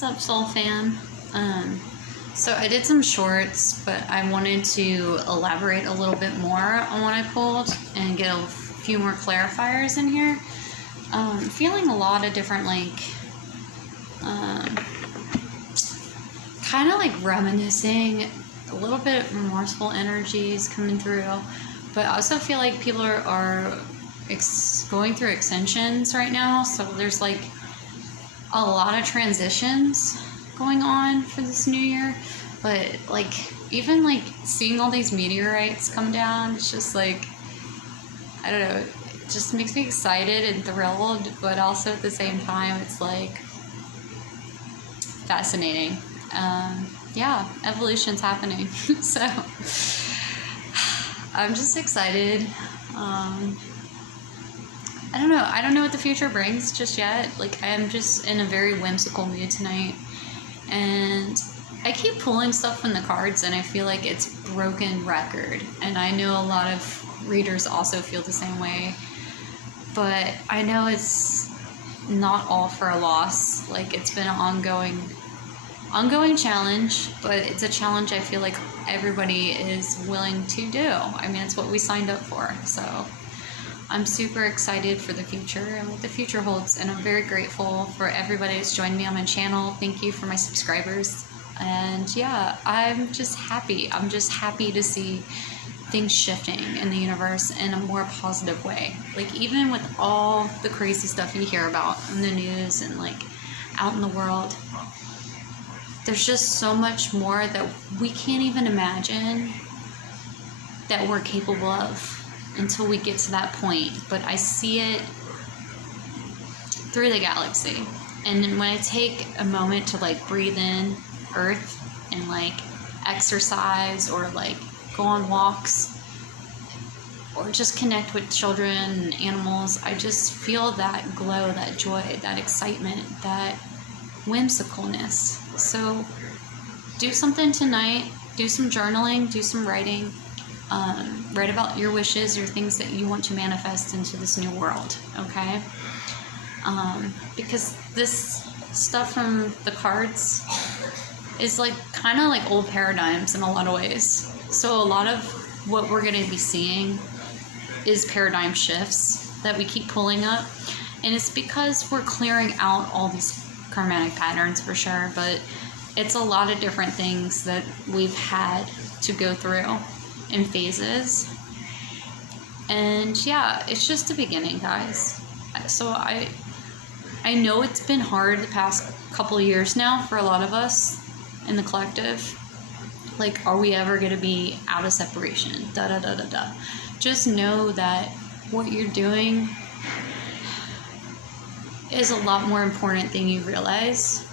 What's up, Soul Fam? So I did some shorts, but I wanted to elaborate a little bit more on what I pulled and get a few more clarifiers in here. Feeling a lot of different, kind of like reminiscing, a little bit remorseful energies coming through, but I also feel like people are going through ascensions right now, so there's like a lot of transitions going on for this new year. But like even like seeing all these meteorites come down, it's just like, I don't know, it just makes me excited and thrilled, but also at the same time it's like fascinating. Yeah, evolution's happening. So I'm just excited. I don't know what the future brings just yet. Like, I'm just in a very whimsical mood tonight, and I keep pulling stuff from the cards, and I feel like it's broken record. And I know a lot of readers also feel the same way, but I know it's not all for a loss. Like, it's been an ongoing challenge, but it's a challenge I feel like everybody is willing to do. I mean, it's what we signed up for. So I'm super excited for the future and what the future holds, and I'm very grateful for everybody that's joined me on my channel. Thank you for my subscribers. And yeah, I'm just happy. I'm just happy to see things shifting in the universe in a more positive way. Like, even with all the crazy stuff you hear about in the news and like out in the world, there's just so much more that we can't even imagine that we're capable of until we get to that point. But I see it through the galaxy. And then when I take a moment to like breathe in Earth and like exercise or like go on walks or just connect with children and animals, I just feel that glow, that joy, that excitement, that whimsicalness. So do something tonight, do some journaling, do some writing, write about your wishes, your things that you want to manifest into this new world, okay? Because this stuff from the cards is like kind of like old paradigms in a lot of ways. So a lot of what we're going to be seeing is paradigm shifts that we keep pulling up, and it's because we're clearing out all these karmatic patterns for sure, but it's a lot of different things that we've had to go through in phases. And yeah, it's just the beginning, guys. So I know it's been hard the past couple of years now for a lot of us in the collective. Like, are we ever going to be out of separation? Just know that what you're doing is a lot more important than you realize.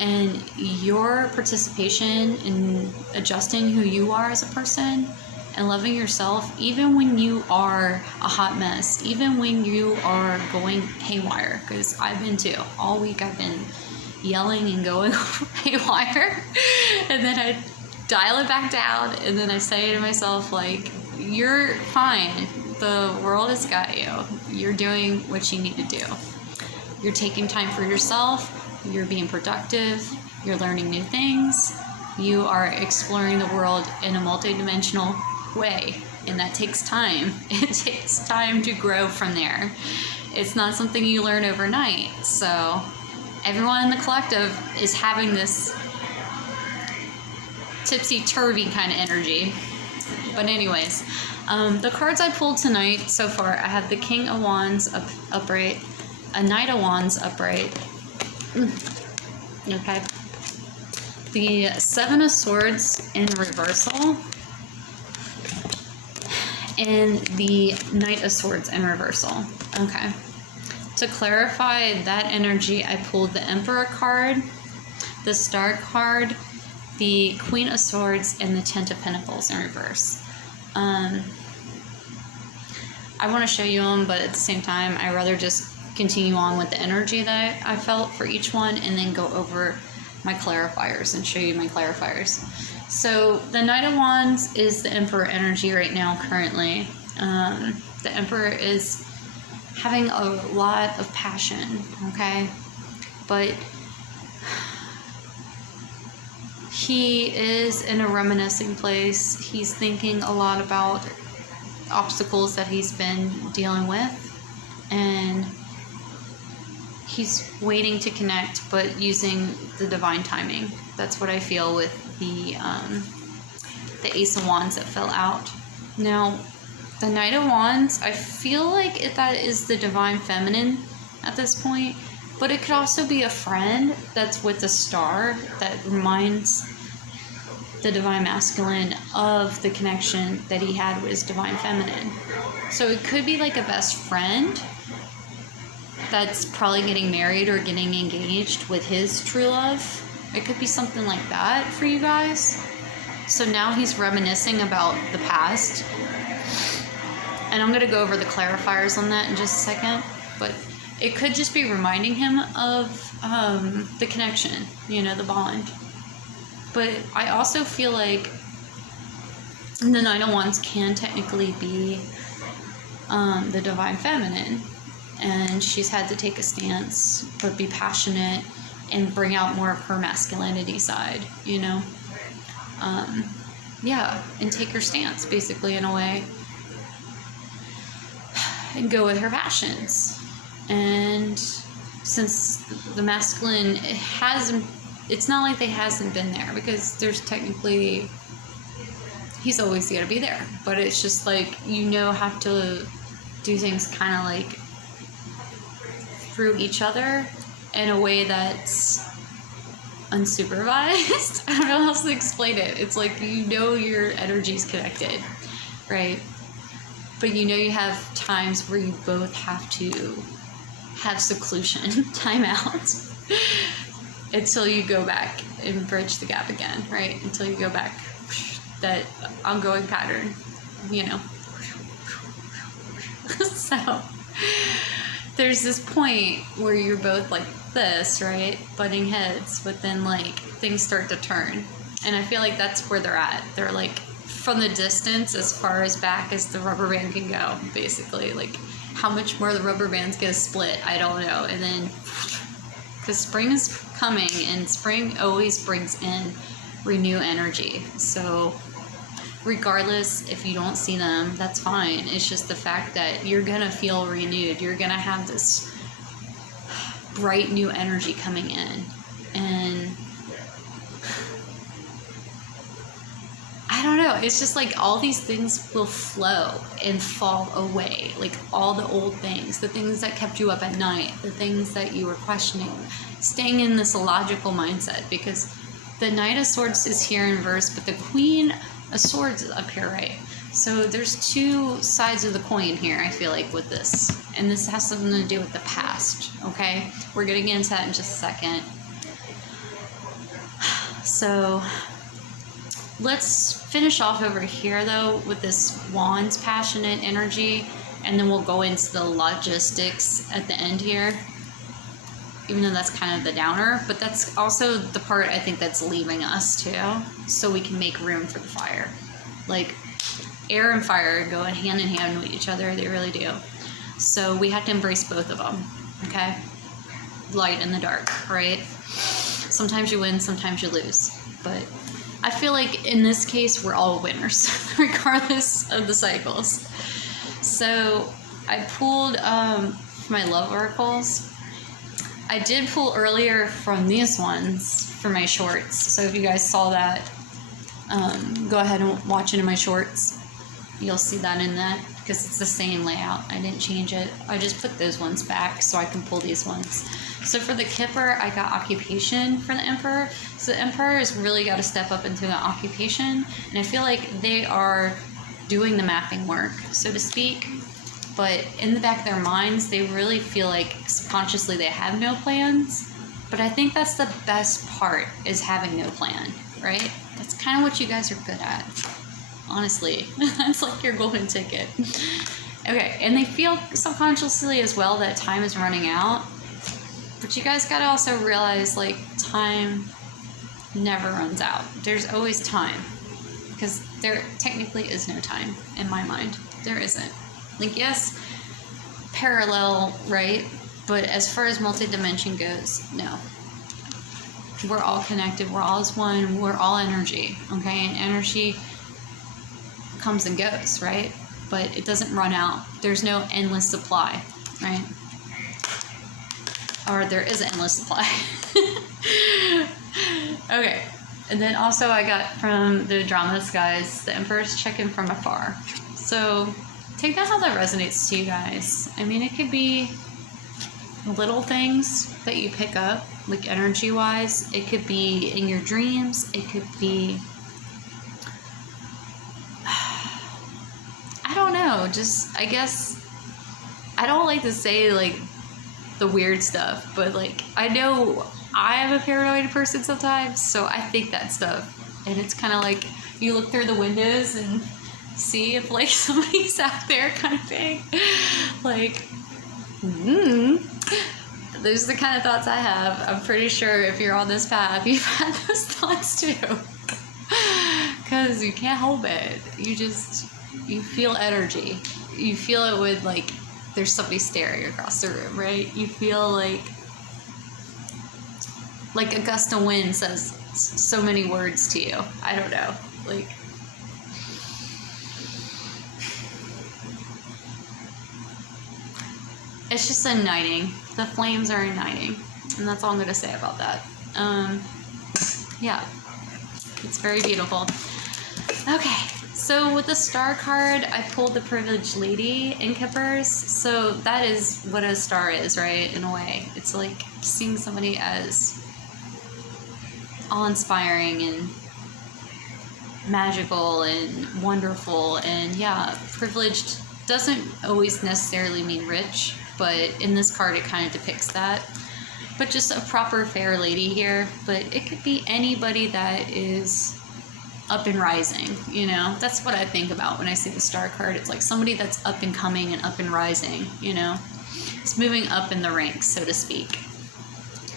And your participation in adjusting who you are as a person and loving yourself, even when you are a hot mess, even when you are going haywire, because I've been too. All week I've been yelling and going haywire, and then I dial it back down, and then I say to myself, like, you're fine. The world has got you. You're doing what you need to do. You're taking time for yourself. You're being productive. You're learning new things. You are exploring the world in a multidimensional way, and that takes time. It takes time to grow from there. It's not something you learn overnight. So everyone in the collective is having this tipsy-turvy kind of energy. But anyways, the cards I pulled tonight so far, I have the King of Wands upright, a Knight of Wands upright, okay, the Seven of Swords in reversal, and the Knight of Swords in reversal. Okay, to clarify that energy, I pulled the Emperor card, the Star card, the Queen of Swords, and the Ten of Pentacles in reverse. I want to show you them, but at the same time, I'd rather just continue on with the energy that I felt for each one and then go over my clarifiers and show you my clarifiers. So the Knight of Wands is the Emperor energy right now currently. The Emperor is having a lot of passion, okay? But he is in a reminiscing place. He's thinking a lot about obstacles that he's been dealing with, and he's waiting to connect, but using the divine timing. That's what I feel with the Ace of Wands that fell out. Now, the Knight of Wands, I feel like that is the divine feminine at this point, but it could also be a friend that's with a star that reminds the divine masculine of the connection that he had with his divine feminine. So it could be like a best friend that's probably getting married or getting engaged with his true love. It could be something like that for you guys. So now he's reminiscing about the past. And I'm going to go over the clarifiers on that in just a second. But it could just be reminding him of the connection, the bond. But I also feel like the Nine of Wands can technically be the divine feminine. And she's had to take a stance, but be passionate and bring out more of her masculinity side, and take her stance, basically, in a way, and go with her passions. And since the masculine, it's not like they hasn't been there, because there's technically, he's always got to be there, but it's just like, have to do things kind of like through each other in a way that's unsupervised. I don't know how else to explain it. It's like, your energy's connected, right? But you have times where you both have to have seclusion, time out, until you go back and bridge the gap again, right? Until you go back, that ongoing pattern, So there's this point where you're both like this, right? Butting heads, but then like things start to turn. And I feel like that's where they're at. They're like from the distance as far as back as the rubber band can go, basically. Like how much more the rubber band's gonna split, I don't know. And then, because spring is coming, and spring always brings in renew energy. So regardless if you don't see them, that's fine. It's just the fact that you're gonna feel renewed. You're gonna have this bright new energy coming in, and I don't know, it's just like all these things will flow and fall away. Like all the old things, the things that kept you up at night, the things that you were questioning, staying in this illogical mindset, because the Knight of Swords is here in reverse, but the Queen of Swords is up here, right? So there's two sides of the coin here, I feel like, with this. And this has something to do with the past, okay? We're going to get into that in just a second. So let's finish off over here, though, with this Wands passionate energy. And then we'll go into the logistics at the end here. Even though that's kind of the downer. But that's also the part I think that's leaving us, too. So we can make room for the fire. Like, air and fire go hand in hand with each other. They really do. So we have to embrace both of them, okay? Light and the dark, right? Sometimes you win, sometimes you lose. But I feel like in this case, we're all winners, regardless of the cycles. So I pulled my love oracles. I did pull earlier from these ones for my shorts. So if you guys saw that, go ahead and watch it in my shorts. You'll see that in that, because it's the same layout. I didn't change it. I just put those ones back so I can pull these ones. So for the Kipper, I got occupation for the Emperor. So the Emperor has really got to step up into an occupation. And I feel like they are doing the mapping work, so to speak. But in the back of their minds, they really feel like subconsciously they have no plans. But I think that's the best part, is having no plan, right? That's kind of what you guys are good at. Honestly, that's like your golden ticket. Okay, and they feel subconsciously as well that time is running out. But you guys gotta also realize, like, time never runs out. There's always time. Because there technically is no time, in my mind. There isn't. Like, yes, parallel, right? But as far as multi-dimension goes, no. We're all connected. We're all as one. We're all energy. Okay, and energy comes and goes, right? But it doesn't run out. There's no endless supply, right? Or there is an endless supply. Okay. And then also I got from the Dramas guys, the Emperor's Check-in from Afar. So take that how that resonates to you guys. I mean, it could be little things that you pick up, like energy-wise. It could be in your dreams. It could be, I don't know, just, I guess, I don't like to say, like, the weird stuff, but, like, I know I am a paranoid person sometimes, so I think that stuff. And it's kind of like you look through the windows and see if, like, somebody's out there kind of thing. Like, those are the kind of thoughts I have. I'm pretty sure if you're on this path, you've had those thoughts too. Because you can't help it. You feel energy. You feel it with, like, there's somebody staring across the room, right? You feel like a gust of wind says so many words to you. I don't know. Like, it's just igniting. The flames are igniting. And that's all I'm going to say about that. Yeah. It's very beautiful. Okay. So with the star card, I pulled the Privileged Lady in Kippers. So that is what a star is, right? In a way. It's like seeing somebody as awe-inspiring and magical and wonderful. And yeah, privileged doesn't always necessarily mean rich, but in this card it kind of depicts that. But just a proper fair lady here. But it could be anybody that is up and rising, you know? That's what I think about when I see the star card. It's like somebody that's up and coming and up and rising, you know? It's moving up in the ranks, so to speak.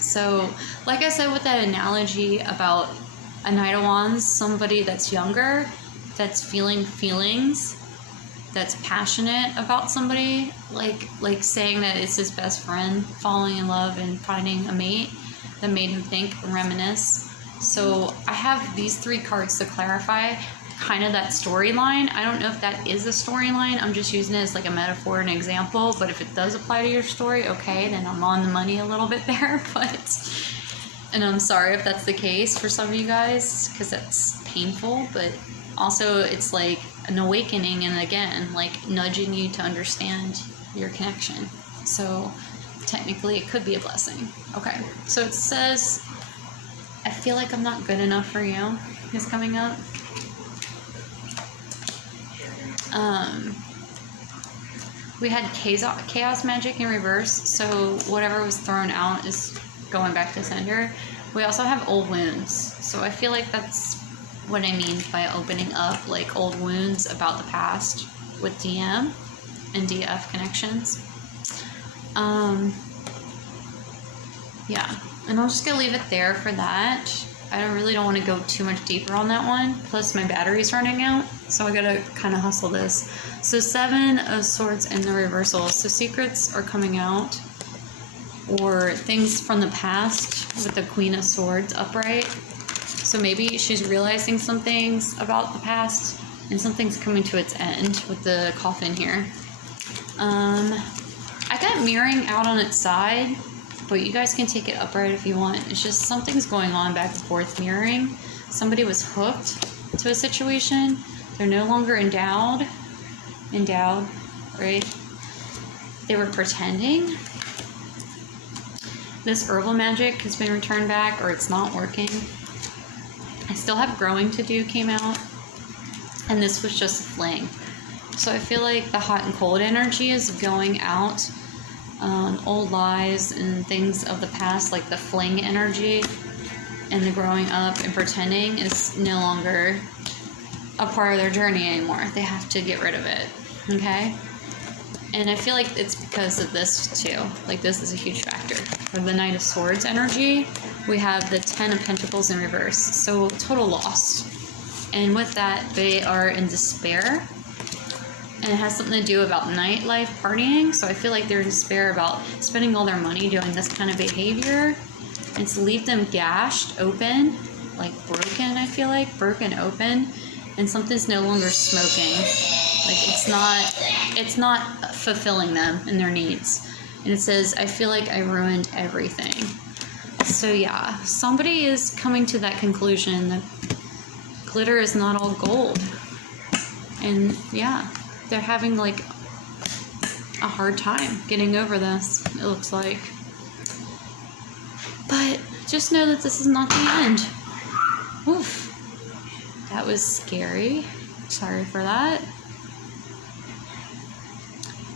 So, like I said with that analogy about a Knight of Wands, somebody that's younger, that's feeling feelings, that's passionate about somebody, like saying that it's his best friend, falling in love and finding a mate that made him think and reminisce. So I have these 3 cards to clarify kind of that storyline. I don't know if that is a storyline. I'm just using it as like a metaphor and example. But if it does apply to your story, okay, then I'm on the money a little bit there. And I'm sorry if that's the case for some of you guys, because that's painful. But also it's like an awakening, and again, like nudging you to understand your connection. So technically it could be a blessing. Okay, so it says, I feel like I'm not good enough for you is coming up. We had chaos magic in reverse, so whatever was thrown out is going back to sender. We also have old wounds, so I feel like that's what I mean by opening up, like old wounds about the past with DM and DF connections. Yeah, and I'm just gonna leave it there for that. I really don't want to go too much deeper on that one. Plus my battery's running out, so I gotta kind of hustle this. So 7 of Swords in the reversal. So secrets are coming out, or things from the past with the Queen of Swords upright. So maybe she's realizing some things about the past, and something's coming to its end with the coffin here. I got mirroring out on its side, but you guys can take it upright if you want. It's just something's going on back and forth mirroring. Somebody was hooked to a situation. They're no longer endowed, right? They were pretending. This herbal magic has been returned back, or it's not working. I still have growing to do came out, and this was just a fling. So I feel like the hot and cold energy is going out. Old lies and things of the past, like the fling energy and the growing up and pretending, is no longer a part of their journey anymore. They have to get rid of it, okay? And I feel like it's because of this too. Like, this is a huge factor. For the Knight of Swords energy, we have the 10 of Pentacles in reverse. So total lost. And with that, they are in despair. And it has something to do about nightlife partying. So I feel like they're in despair about spending all their money doing this kind of behavior. and to leave them gashed open, like broken, I feel like, broken open, and something's no longer smoking. Like it's not fulfilling them and their needs. And it says, I feel like I ruined everything. So yeah, somebody is coming to that conclusion that glitter is not all gold. And yeah, they're having like a hard time getting over this, it looks like. But just know that this is not the end. Oof. That was scary. Sorry for that.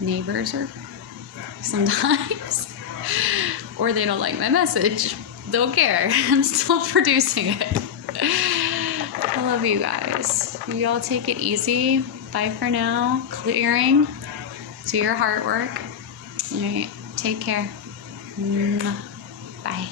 Neighbors are sometimes, or they don't like my message. Don't care. I'm still producing it. I love you guys. You all take it easy. Bye for now. Clearing. Do your heart work. All right. Take care. Bye.